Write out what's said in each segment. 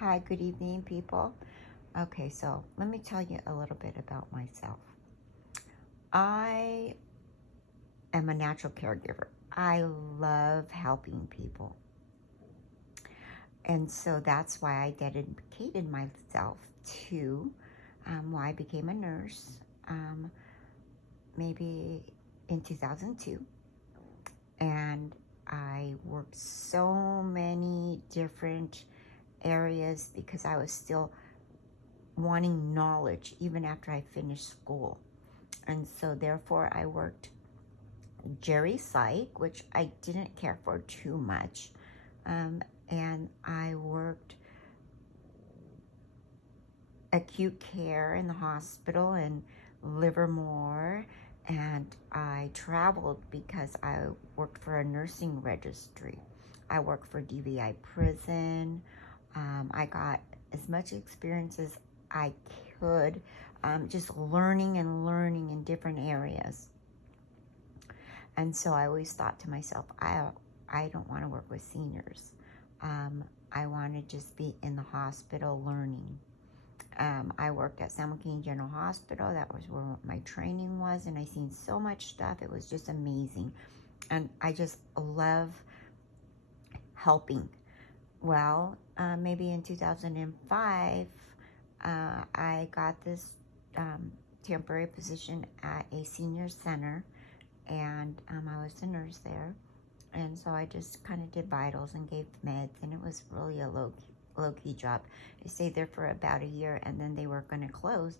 Hi, good evening, people. Okay, so let me tell you a little bit about myself. I am a natural caregiver. I love helping people. And so that's why I dedicated myself to why I became a nurse um, maybe in 2002. And I worked so many different areas because I was still wanting knowledge even after I finished school. And so therefore I worked Jerry Psych, which I didn't care for too much. And I worked acute care in the hospital in Livermore. And I traveled because I worked for a nursing registry. I worked for DVI prison. I got as much experience as I could, just learning and learning in different areas. And so I always thought to myself, I don't want to work with seniors. I want to just be in the hospital learning. I worked at San Joaquin General Hospital. That was where my training was, and I seen so much stuff. It was just amazing. And I just love helping. Well, maybe in 2005, I got this temporary position at a senior center, and I was a nurse there. And so I just kind of did vitals and gave meds, and it was really a low-key job. I stayed there for about a year, and then they were going to close.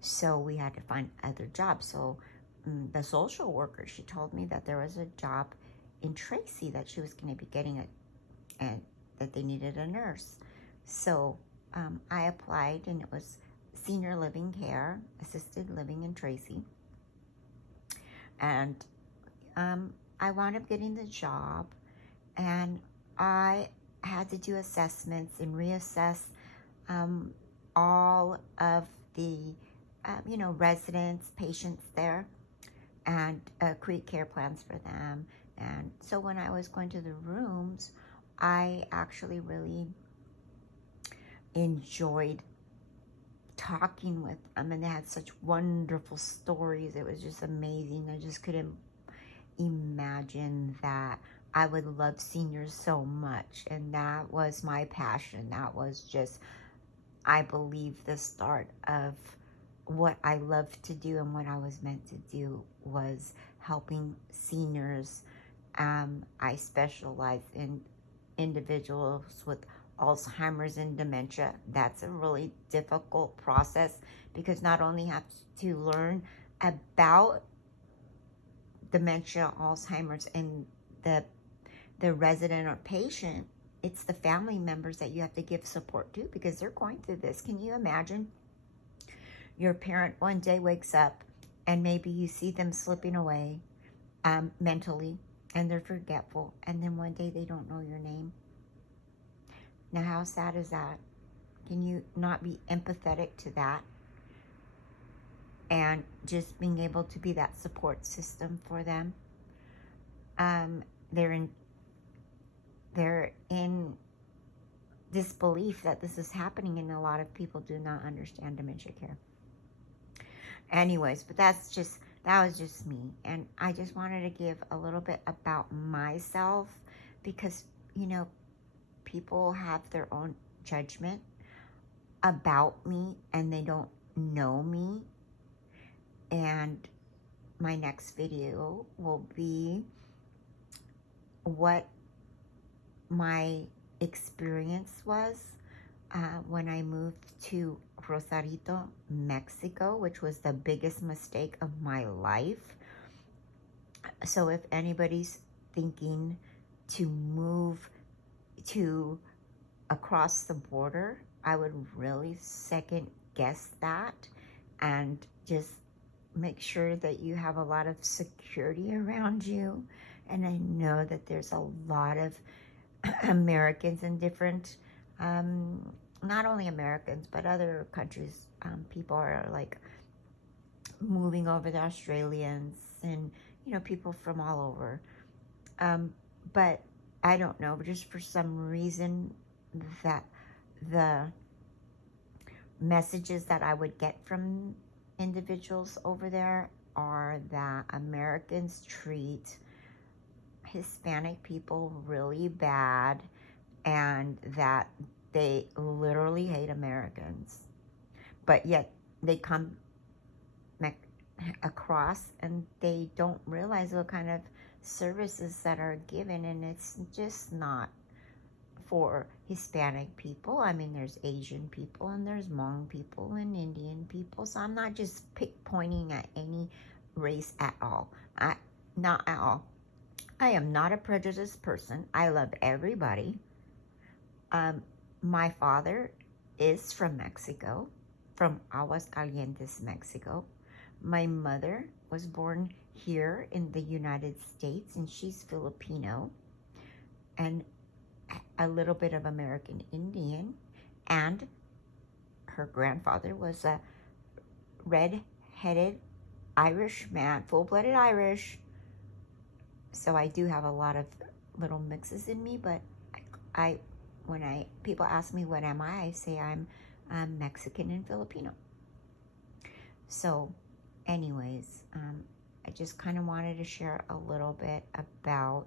So we had to find other jobs. So the social worker, she told me that there was a job in Tracy that she was going to be getting and that they needed a nurse. So I applied, and it was senior living care, assisted living in Tracy. And I wound up getting the job, and I had to do assessments and reassess all of the, residents, patients there, and create care plans for them. And so when I was going to the rooms, I actually really enjoyed talking with them, and they had such wonderful stories. It was just amazing. I just couldn't imagine that I would love seniors so much, and that was my passion. That was just, I believe, the start of what I love to do, and what I was meant to do was helping seniors. I specialize in individuals with Alzheimer's and dementia. That's a really difficult process because not only have to learn about dementia, Alzheimer's, and the resident or patient, it's the family members that you have to give support to because they're going through this. Can you imagine your parent one day wakes up and maybe you see them slipping away mentally, and they're forgetful, and then one day they don't know your name? Now, how sad is that? Can you not be empathetic to that? And just being able to be that support system for them. They're in disbelief that this is happening, and a lot of people do not understand dementia care. Anyways, but that was just me, and I just wanted to give a little bit about myself because people have their own judgment about me, and they don't know me. And my next video will be what my experience was when I moved to Rosarito, Mexico, which was the biggest mistake of my life. So if anybody's thinking to move to across the border, I would really second guess that, and just make sure that you have a lot of security around you. And I know that there's a lot of Americans in different, not only Americans, but other countries. People are like moving over, the Australians, and people from all over. But I don't know, just for some reason, that the messages that I would get from individuals over there are that Americans treat Hispanic people really bad, and that they literally hate Americans. But yet they come across and they don't realize what kind of services that are given, and it's just not for Hispanic people. I mean, there's Asian people and there's Hmong people and Indian people. So I'm not just pointing at any race at all. Not at all. I am not a prejudiced person. I love everybody. Um, my father is from Mexico, from Aguascalientes, Mexico. My mother was born here in the United States, and she's Filipino and a little bit of American Indian. And her grandfather was a red-headed Irish man, full-blooded Irish. So I do have a lot of little mixes in me, but when people ask me what am I say I'm Mexican and Filipino. So anyways, I just kind of wanted to share a little bit about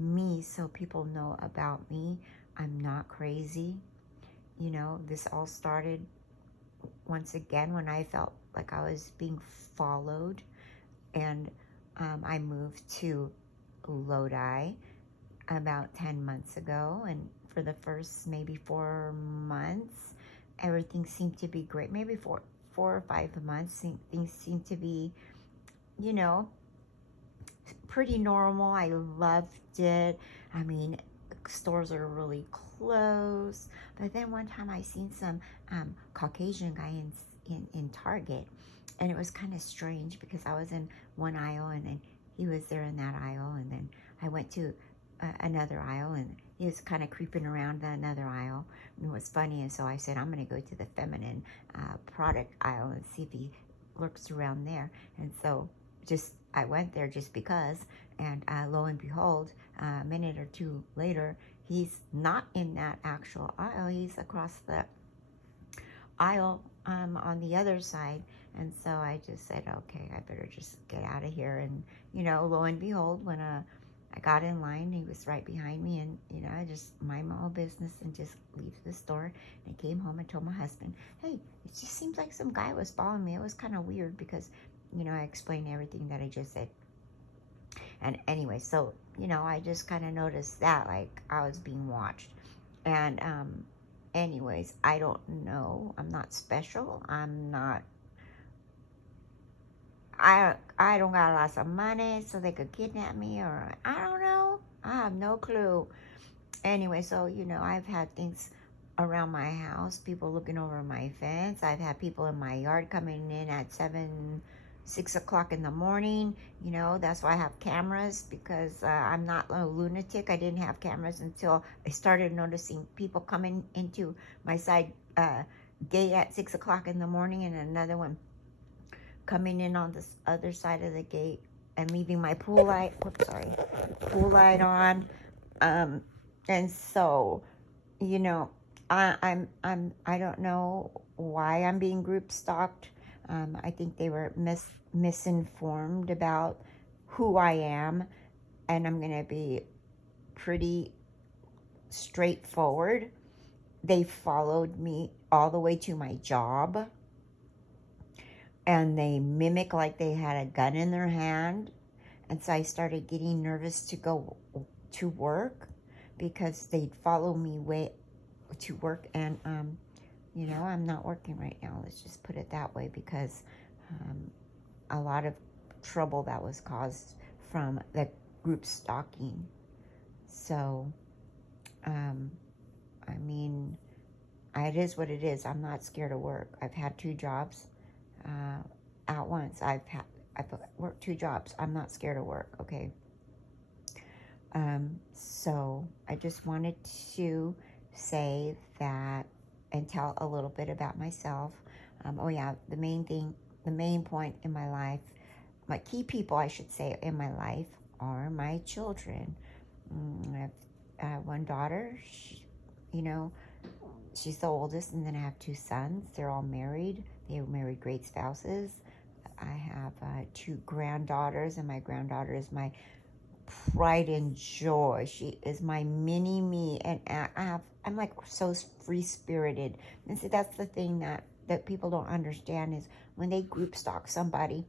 me so people know about me. I'm not crazy. You know, this all started once again when I felt like I was being followed, and I moved to Lodi about 10 months ago, and for the first maybe 4 months everything seemed to be great. Maybe 4 or 5 months things seemed to be, you know, pretty normal. I loved it. I mean, stores are really close. But then one time I seen some Caucasian guy in Target, and it was kind of strange because I was in one aisle and then he was there in that aisle, and then I went to another aisle and he was kind of creeping around another aisle. And it was funny, and so I said, I'm going to go to the feminine product aisle and see if he lurks around there. And so I went there just because, and lo and behold, a minute or two later, he's not in that actual aisle. He's across the aisle on the other side. And so I just said, okay, I better just get out of here. And, you know, lo and behold, when I got in line, he was right behind me, and, you know, I just mind my own business and just leave the store. And I came home and told my husband, hey, it just seems like some guy was following me. It was kind of weird because, you know, I explained everything that I just said. And anyway, so, you know, I just kind of noticed that, like, I was being watched. And anyways, I don't know. I'm not special. I don't got lots of money so they could kidnap me, or I don't know. I have no clue. Anyway, so, you know, I've had things around my house, people looking over my fence. I've had people in my yard coming in at 6 o'clock in the morning. You know, that's why I have cameras, because I'm not a lunatic. I didn't have cameras until I started noticing people coming into my side gate at 6 o'clock in the morning, and another one coming in on this other side of the gate and leaving my pool light on. And so, you know, I don't know why I'm being group stalked. I think they were misinformed about who I am, and I'm gonna be pretty straightforward. They followed me all the way to my job, and they mimic like they had a gun in their hand. And so I started getting nervous to go to work because they'd follow me way to work. And you know, I'm not working right now, let's just put it that way, because a lot of trouble that was caused from the group stalking. So I mean, it is what it is. I'm not scared of work. I've had 2 jobs at once. I've worked 2 jobs. I'm not scared of work, okay? So I just wanted to say that and tell a little bit about myself. Oh yeah, the main point in my life, my key people, I should say, in my life are my children. I have one daughter. you know, she's the oldest, and then I have 2 sons. They're all married. They married great spouses. I have 2 granddaughters, and my granddaughter is my pride and joy. She is my mini me, and I'm like so free spirited. And see, that's the thing that people don't understand is when they group stalk somebody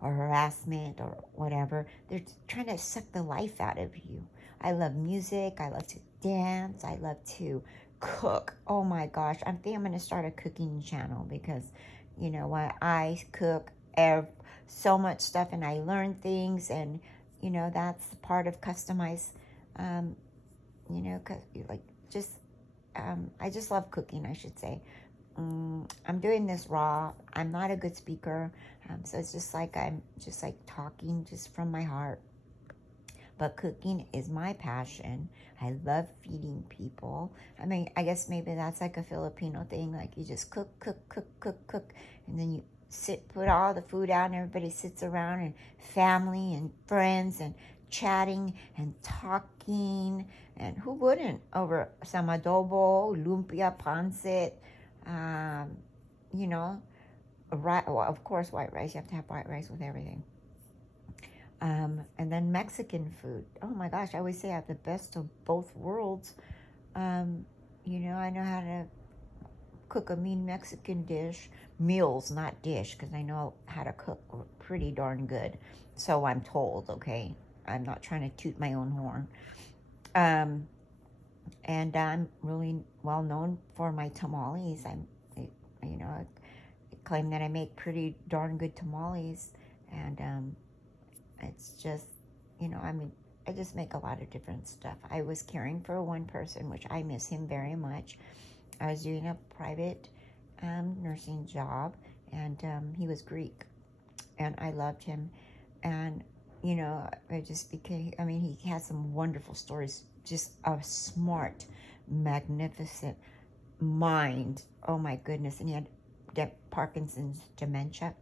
or harassment or whatever, they're trying to suck the life out of you. I love music. I love to dance. I love to cook. Oh my gosh. I think I'm going to start a cooking channel because, you know what, I cook so much stuff and I learn things, and, you know, that's part of customized, um, you know, like just, I just love cooking, I should say. I'm doing this raw. I'm not a good speaker, so it's just like I'm just like talking just from my heart. But cooking is my passion. I love feeding people. I mean, I guess maybe that's like a Filipino thing. Like you just cook, cook, cook, cook, cook, and then you put all the food out, and everybody sits around, and family and friends and chatting and talking. And who wouldn't over some adobo, lumpia, pancit, um, you know, well, of course, white rice. You have to have white rice with everything. And then Mexican food. Oh my gosh, I always say I have the best of both worlds. You know, I know how to cook a mean Mexican dish. Meals, not dish, because I know how to cook pretty darn good. So I'm told, okay? I'm not trying to toot my own horn. And I'm really well known for my tamales. You know, I claim that I make pretty darn good tamales. And it's just, you know, I mean, I just make a lot of different stuff. I was caring for one person, which I miss him very much. I was doing a private nursing job, and he was Greek, and I loved him. And, you know, I just became, I mean, he has some wonderful stories, just a smart, magnificent mind. Oh my goodness. And he had Parkinson's dementia.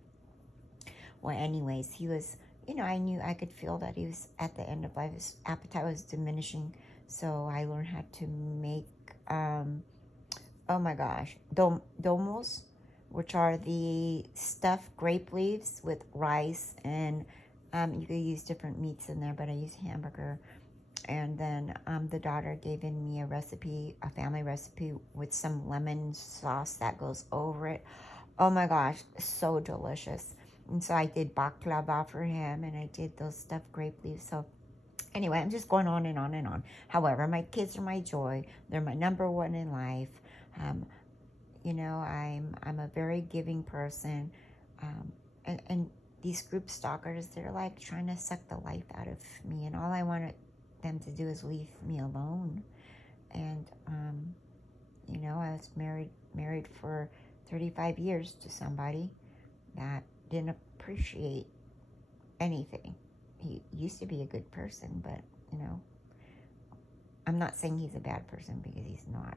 Well, anyways, he was, you know, I knew I could feel that he was at the end of life. His appetite was diminishing. So I learned how to make, oh my gosh, domos, which are the stuffed grape leaves with rice. And you could use different meats in there, but I use hamburger. And then the daughter gave me a recipe, a family recipe with some lemon sauce that goes over it. Oh my gosh, so delicious. And so I did baklava for him, and I did those stuffed grape leaves. So anyway, I'm just going on and on and on. However, my kids are my joy. They're my number one in life. You know, I'm a very giving person. And these group stalkers, they're like trying to suck the life out of me. And all I wanted them to do is leave me alone. And, you know, I was married for 35 years to somebody that didn't appreciate anything. He used to be a good person, but, you know, I'm not saying he's a bad person because he's not.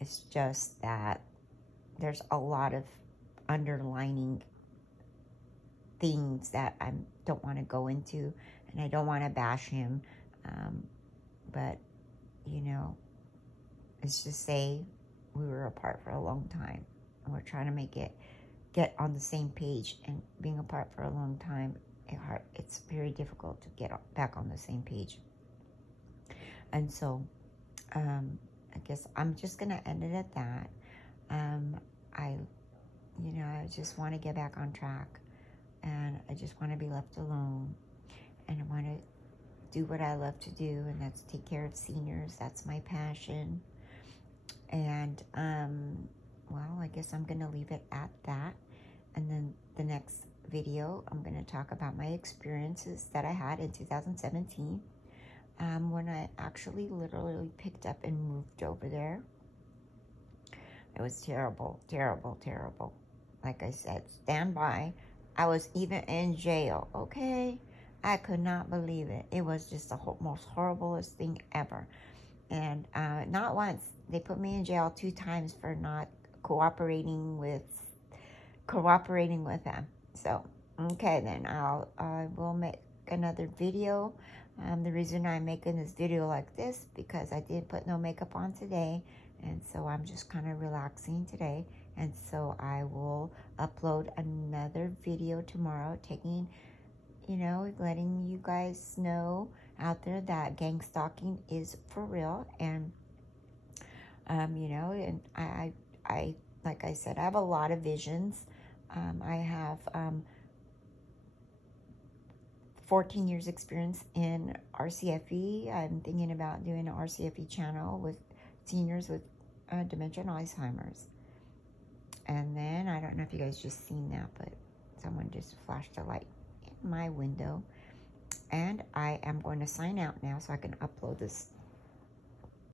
It's just that there's a lot of underlining things that I don't want to go into, and I don't want to bash him. But, you know, let's just say we were apart for a long time, and we're trying to get on the same page. And being apart for a long time, it's very difficult to get back on the same page. And so I guess I'm just gonna end it at that. I just want to get back on track, and I just want to be left alone, and I want to do what I love to do, and that's take care of seniors. That's my passion. And well, I guess I'm gonna leave it at that. And then the next video, I'm going to talk about my experiences that I had in 2017 when I actually literally picked up and moved over there. It was terrible, terrible, terrible. Like I said, stand by. I was even in jail, okay? I could not believe it. It was just the most horriblest thing ever. And not once. They put me in jail 2 times for not cooperating with them. So, okay then, I will make another video The reason I'm making this video like this, because I did put no makeup on today, and so I'm just kind of relaxing today. And so I will upload another video tomorrow, taking, letting you guys know out there that gang stalking is for real. And and I like I said, I have a lot of visions. I have 14 years experience in RCFE. I'm thinking about doing an RCFE channel with seniors with dementia and Alzheimer's. And then, I don't know if you guys just seen that, but someone just flashed a light in my window. And I am going to sign out now so I can upload this